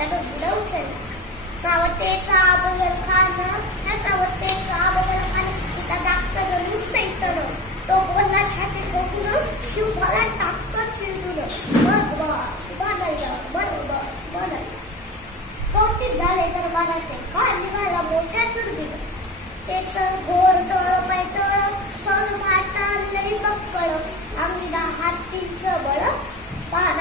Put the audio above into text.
त्यानं बुडवचल सावतेचा बदल खाणं ह्या सावतेचा बदल खाणं तिचा दाखत नुसतं तो बोलला छाती ठोकून शिवबाला टाकत शिरडून बरोबर कौतिक झाले तर बाळाचे काय निघाला मोठ्या दुर्बीण तेच घोड तळ पायतळ सर माटा लई बक्कळ अंगीला हातीचं बळ पाहणं